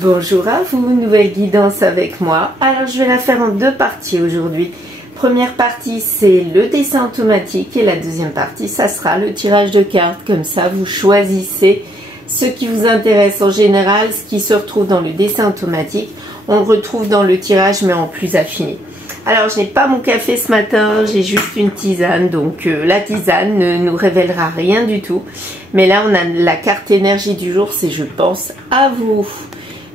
Bonjour à vous, nouvelle guidance avec moi. Alors je vais la faire en deux parties aujourd'hui. Première partie c'est le dessin automatique et la deuxième partie ça sera le tirage de cartes. Comme ça vous choisissez ce qui vous intéresse en général. Ce qui se retrouve dans le dessin automatique, on le retrouve dans le tirage mais en plus affiné. Alors je n'ai pas mon café ce matin, j'ai juste une tisane, donc la tisane ne nous révélera rien du tout. Mais là on a la carte énergie du jour, c'est je pense à vous.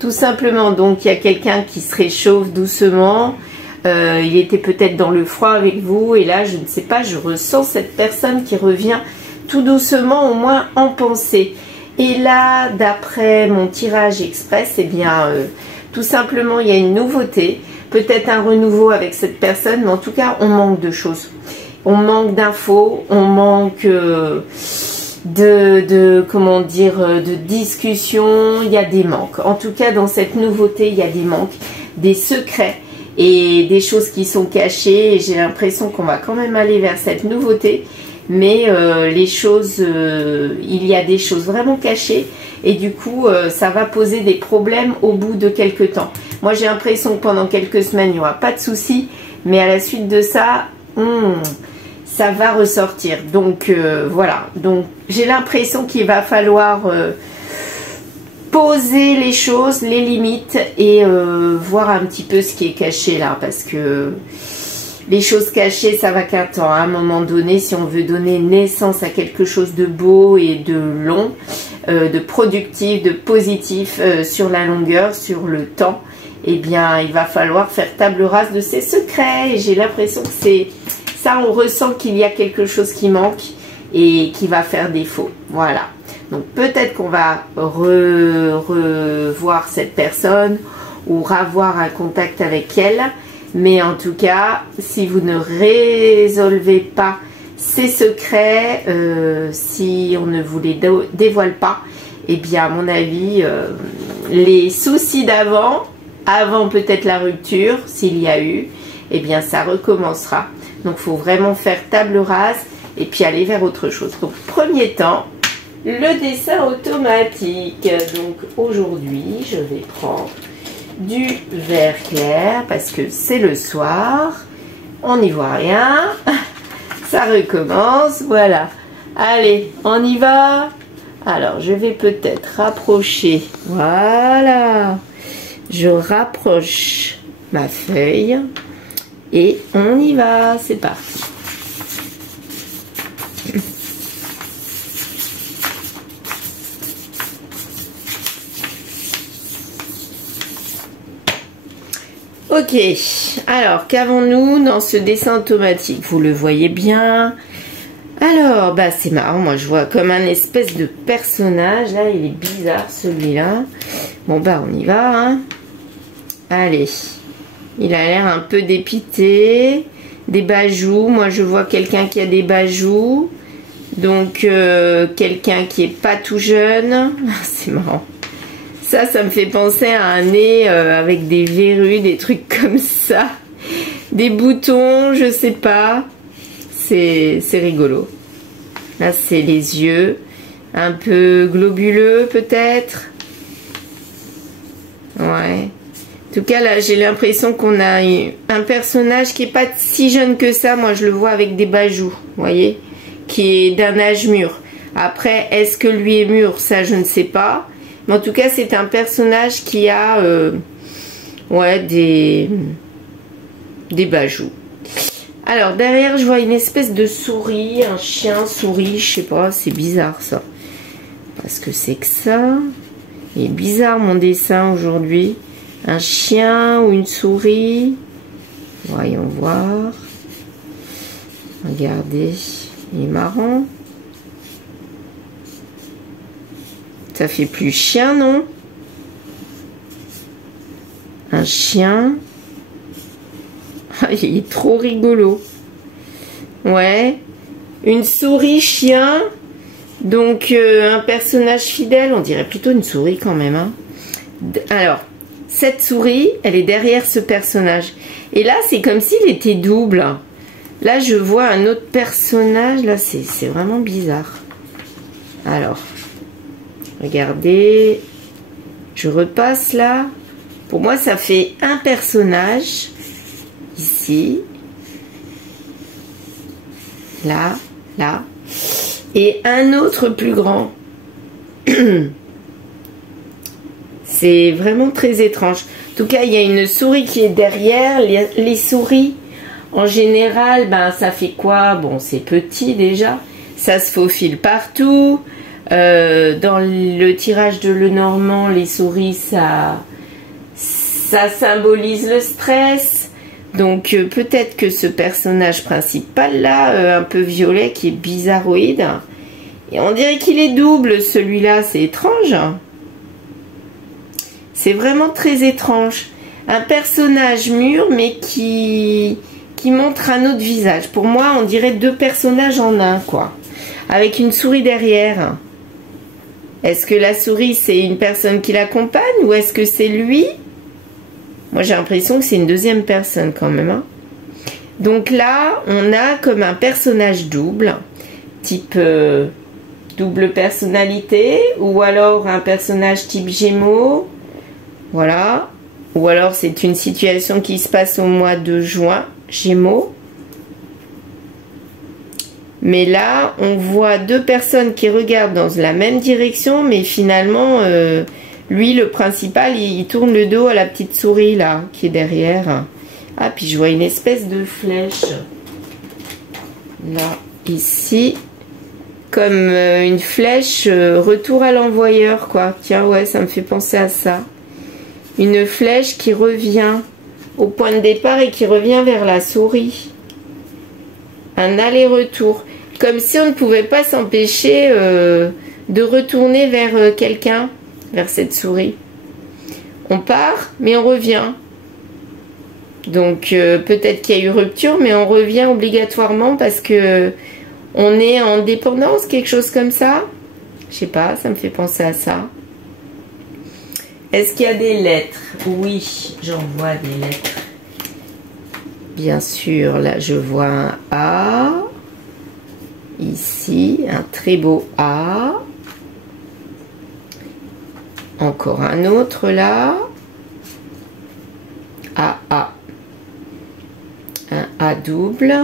Tout simplement, donc il y a quelqu'un qui se réchauffe doucement, il était peut-être dans le froid avec vous et là je ne sais pas, je ressens cette personne qui revient tout doucement, au moins en pensée. Et là, d'après mon tirage express, eh bien tout simplement il y a une nouveauté, peut-être un renouveau avec cette personne, mais en tout cas on manque de choses. On manque d'infos, on manque comment dire, de discussion, il y a des manques. En tout cas dans cette nouveauté il y a des manques, des secrets et des choses qui sont cachées et j'ai l'impression qu'on va quand même aller vers cette nouveauté, mais les choses, il y a des choses vraiment cachées et du coup ça va poser des problèmes au bout de quelques temps. Moi j'ai l'impression que pendant quelques semaines il n'y aura pas de soucis, mais à la suite de ça ça va ressortir. Donc voilà, donc j'ai l'impression qu'il va falloir poser les choses, les limites et voir un petit peu ce qui est caché là, parce que les choses cachées ça va qu'un temps. À un moment donné, si on veut donner naissance à quelque chose de beau et de long, de productif, de positif sur la longueur, sur le temps, eh bien il va falloir faire table rase de ses secrets. Et j'ai l'impression que c'est ça, on ressent qu'il y a quelque chose qui manque et qui va faire défaut. Voilà. Donc peut-être qu'on va revoir cette personne ou revoir un contact avec elle. Mais en tout cas, si vous ne résolvez pas ces secrets, si on ne vous les dévoile pas, eh bien à mon avis, les soucis d'avant, avant peut-être la rupture, s'il y a eu, eh bien ça recommencera. Donc il faut vraiment faire table rase et puis aller vers autre chose. Donc premier temps, le dessin automatique. Donc aujourd'hui, je vais prendre du vert clair parce que c'est le soir. On n'y voit rien. Ça recommence. Voilà. Allez, on y va. Alors je vais peut-être rapprocher. Voilà. Je rapproche ma feuille. Et on y va, c'est parti. Ok, alors qu'avons-nous dans ce dessin automatique? Vous le voyez bien. Alors, bah c'est marrant, moi je vois comme un espèce de personnage. Là, il est bizarre celui-là. Bon bah on y va, hein. Allez. Il a l'air un peu dépité. Des bajoux. Moi, je vois quelqu'un qui a des bajoux. Donc, quelqu'un qui est pas tout jeune. C'est marrant. Ça me fait penser à un nez avec des verrues, des trucs comme ça. Des boutons, je sais pas. C'est rigolo. Là, c'est les yeux. Un peu globuleux, peut-être. Ouais. En tout cas, là, j'ai l'impression qu'on a un personnage qui n'est pas si jeune que ça. Moi, je le vois avec des bajoux, vous voyez, qui est d'un âge mûr. Après, est-ce que lui est mûr? Ça, je ne sais pas. Mais en tout cas, c'est un personnage qui a ouais, des bajoux. Alors, derrière, je vois une espèce de souris, un chien souris, je sais pas, c'est bizarre, ça. Parce que c'est que ça. Il est bizarre, mon dessin, aujourd'hui. Un chien ou une souris. Voyons voir. Regardez. Il est marrant. Ça fait plus chien, non? Un chien. Il est trop rigolo. Ouais. Une souris chien. Donc, un personnage fidèle. On dirait plutôt une souris quand même, hein. Alors. Cette souris, elle est derrière ce personnage. Et là, c'est comme s'il était double. Là, je vois un autre personnage. Là, c'est vraiment bizarre. Alors, regardez. Je repasse là. Pour moi, ça fait un personnage. Ici. Là. Là. Et un autre plus grand. C'est vraiment très étrange. En tout cas, il y a une souris qui est derrière. Les souris, en général, ben, ça fait quoi? Bon, c'est petit déjà. Ça se faufile partout. Dans le tirage de Lenormand, les souris, ça symbolise le stress. Donc, peut-être que ce personnage principal là, un peu violet, qui est bizarroïde. Et on dirait qu'il est double, celui-là. C'est étrange. C'est vraiment très étrange. Un personnage mûr, mais qui montre un autre visage. Pour moi, on dirait deux personnages en un, quoi. Avec une souris derrière. Est-ce que la souris, c'est une personne qui l'accompagne ou est-ce que c'est lui? Moi, j'ai l'impression que c'est une deuxième personne quand même. Hein. Donc là, on a comme un personnage double, type double personnalité, ou alors un personnage type Gémeaux. Voilà. Ou alors c'est une situation qui se passe au mois de juin, Gémeaux. Mais là, on voit deux personnes qui regardent dans la même direction, mais finalement, lui, le principal, il tourne le dos à la petite souris, là, qui est derrière. Ah, puis je vois une espèce de flèche. Là, ici. Comme une flèche, retour à l'envoyeur, quoi. Tiens, ouais, ça me fait penser à ça. Une flèche qui revient au point de départ et qui revient vers la souris. Un aller-retour. Comme si on ne pouvait pas s'empêcher de retourner vers quelqu'un, vers cette souris. On part, mais on revient. Donc peut-être qu'il y a eu rupture, mais on revient obligatoirement parce que on est en dépendance, quelque chose comme ça. Je sais pas, ça me fait penser à ça. Est-ce qu'il y a des lettres? Oui, j'en vois des lettres. Bien sûr, là je vois un A. Ici, un très beau A. Encore un autre là. A, A. Un A double.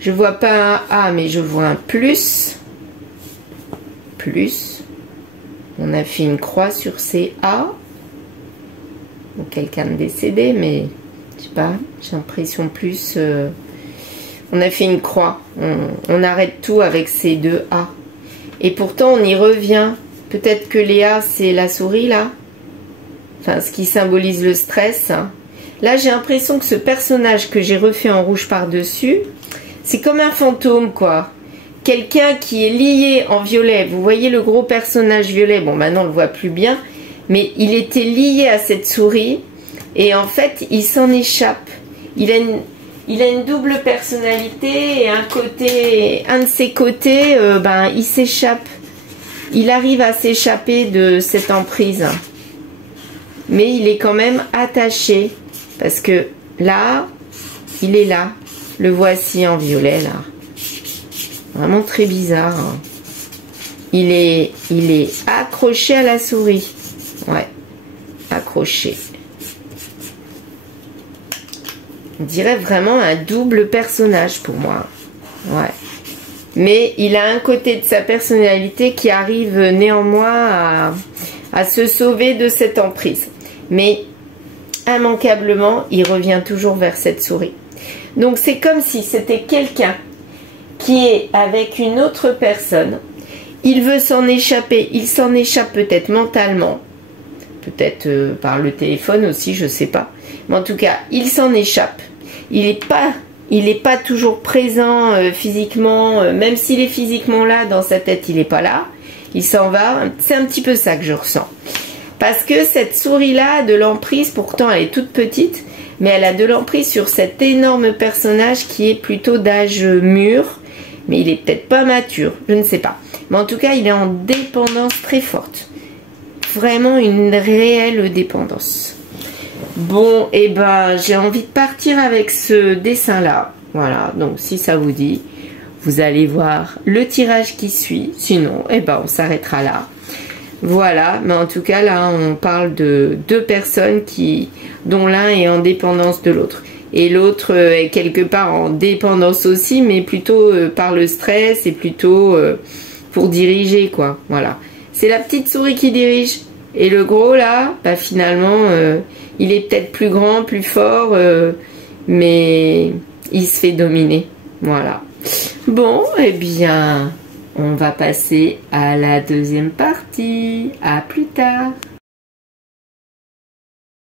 Je vois pas un A, mais je vois un plus. Plus. On a fait une croix sur ces A. Donc quelqu'un de décédé, mais je sais pas, j'ai l'impression plus... on a fait une croix. On arrête tout avec ces deux A. Et pourtant, on y revient. Peut-être que les A, c'est la souris, là. Enfin, ce qui symbolise le stress. Là, j'ai l'impression que ce personnage que j'ai refait en rouge par-dessus, c'est comme un fantôme, quoi. Quelqu'un qui est lié en violet. Vous voyez le gros personnage violet. Bon, maintenant, on le voit plus bien. Mais il était lié à cette souris. Et en fait, il s'en échappe. Il a une double personnalité. Et un de ses côtés, ben, il s'échappe. Il arrive à s'échapper de cette emprise. Mais il est quand même attaché. Parce que là, il est là. Le voici en violet, là. Vraiment très bizarre. Hein. Il est accroché à la souris. Ouais. Accroché. On dirait vraiment un double personnage pour moi. Ouais. Mais il a un côté de sa personnalité qui arrive néanmoins à se sauver de cette emprise. Mais immanquablement, il revient toujours vers cette souris. Donc c'est comme si c'était quelqu'un qui est avec une autre personne. Il veut s'en échapper. Il s'en échappe peut-être mentalement. Peut-être par le téléphone aussi, je sais pas. Mais en tout cas, il s'en échappe. Il n'est pas toujours présent physiquement. Même s'il est physiquement là, dans sa tête, il n'est pas là. Il s'en va. C'est un petit peu ça que je ressens. Parce que cette souris-là a de l'emprise. Pourtant, elle est toute petite. Mais elle a de l'emprise sur cet énorme personnage qui est plutôt d'âge mûr. Mais il est peut-être pas mature. Je ne sais pas. Mais en tout cas, il est en dépendance très forte. Vraiment une réelle dépendance. Bon, et ben, j'ai envie de partir avec ce dessin-là. Voilà, donc si ça vous dit, vous allez voir le tirage qui suit. Sinon, et ben, on s'arrêtera là. Voilà, mais en tout cas là on parle de deux personnes dont l'un est en dépendance de l'autre. Et l'autre est quelque part en dépendance aussi, mais plutôt par le stress et plutôt pour diriger, quoi. Voilà. C'est la petite souris qui dirige. Et le gros là, bah, finalement, il est peut-être plus grand, plus fort, mais il se fait dominer. Voilà. Bon, eh bien, on va passer à la deuxième partie. À plus tard.